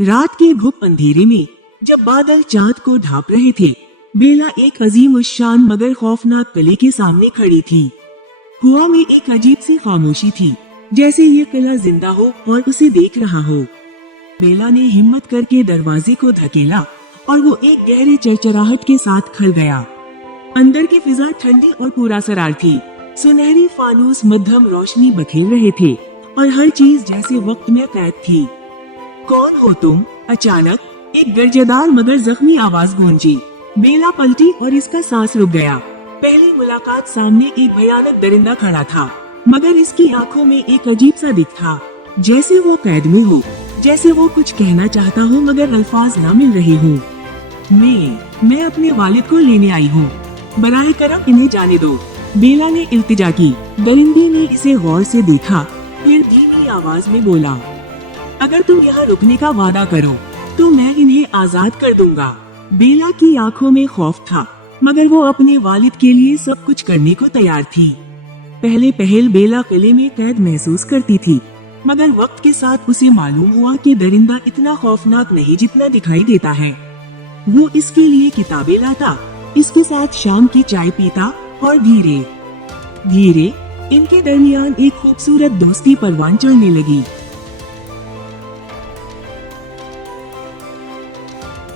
रात के घुप अंधेरे में जब बादल चांद को ढांप रहे थे, बेला एक अजीम उश्शान मगर खौफनाक किले के सामने खड़ी थी। कुआं में एक अजीब सी खामोशी थी, जैसे ये किला जिंदा हो और उसे देख रहा हो। बेला ने हिम्मत करके दरवाजे को धकेला और वो एक गहरे चरचराहट के साथ खुल गया। अंदर की फिजा ठंडी और पूरा सरार थी। सुनहरी फानूस मध्यम रोशनी बखेर रहे थे और हर चीज जैसे वक्त में कैद थी। कौन हो तुम? अचानक एक गर्जदार मगर जख्मी आवाज गूंजी। बेला पलटी और इसका सांस रुक गया। पहली मुलाकात सामने एक भयानक दरिंदा खड़ा था, मगर इसकी आंखों में एक अजीब सा दिख था, जैसे वो कैद में हो, जैसे वो कुछ कहना चाहता हो मगर अल्फाज ना मिल रहे हो। मैं अपने वालिद को लेने आई हूँ, बराए करम इन्हें जाने दो, बेला ने इल्तिजा की। दरिंदे ने इसे गौर से देखा, फिर धीमी आवाज में बोला, अगर तुम यहाँ रुकने का वादा करो तो मैं इन्हें आजाद कर दूंगा। बेला की आंखों में खौफ था, मगर वो अपने वालिद के लिए सब कुछ करने को तैयार थी। पहले पहल बेला किले में कैद महसूस करती थी, मगर वक्त के साथ उसे मालूम हुआ कि दरिंदा इतना खौफनाक नहीं जितना दिखाई देता है। वो इसके लिए किताबें लाता, इसके साथ शाम की चाय पीता और धीरे धीरे इनके दरमियान एक खूबसूरत दोस्ती परवान चढ़ने लगी।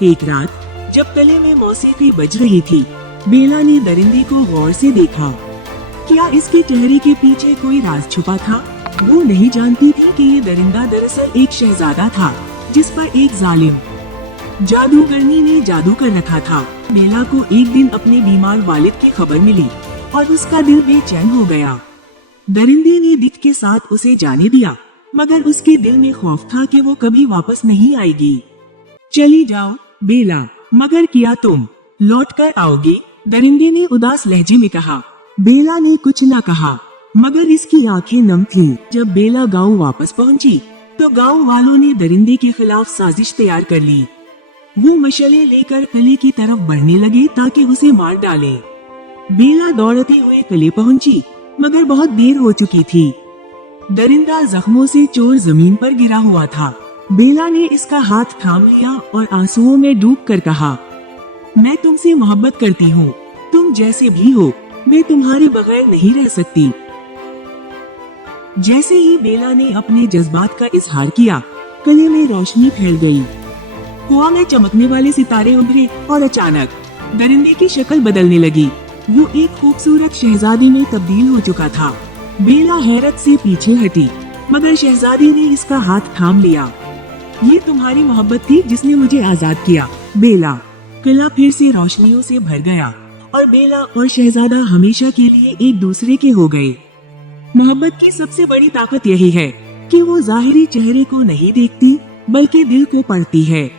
एक रात जब किले में मौसीकी बज रही थी, बेला ने दरिंदे को गौर से देखा। क्या इसके चेहरे के पीछे कोई राज छुपा था? वो नहीं जानती थी कि ये दरिंदा दरअसल एक शहजादा था, जिस पर एक जालिम जादूगरनी ने जादू कर रखा था। बेला को एक दिन अपने बीमार वालिद की खबर मिली और उसका दिल बेचैन हो गया। दरिंदे ने दिल के साथ उसे जाने दिया, मगर उसके दिल में खौफ था कि वो कभी वापस नहीं आएगी। चली जाओ बेला, मगर क्या तुम लौट कर आओगी? दरिंदे ने उदास लहजे में कहा। बेला ने कुछ न कहा, मगर इसकी आंखें नम थीं। जब बेला गांव वापस पहुंची, तो गांव वालों ने दरिंदे के खिलाफ साजिश तैयार कर ली। वो मशले लेकर किले की तरफ बढ़ने लगे ताकि उसे मार डाले। बेला दौड़ते हुए किले पहुंची, मगर बहुत देर हो चुकी थी। दरिंदा जख्मों से चोर जमीन पर गिरा हुआ था। बेला ने इसका हाथ थाम लिया और आंसुओं में डूबकर कहा, मैं तुमसे मोहब्बत करती हूँ, तुम जैसे भी हो, मैं तुम्हारे बगैर नहीं रह सकती। जैसे ही बेला ने अपने जज्बात का इजहार किया, किले में रोशनी फैल गई। कुआं में चमकने वाले सितारे उभरे और अचानक दरिंदे की शक्ल बदलने लगी। वो एक खूबसूरत शहजादी में तब्दील हो चुका था। बेला हैरत से पीछे हटी, मगर शहजादी ने इसका हाथ थाम लिया। ये तुम्हारी मोहब्बत थी जिसने मुझे आजाद किया, बेला। किला फिर से रोशनियों से भर गया और बेला और शहजादा हमेशा के लिए एक दूसरे के हो गए। मोहब्बत की सबसे बड़ी ताकत यही है कि वो जाहिरी चेहरे को नहीं देखती, बल्कि दिल को पढ़ती है।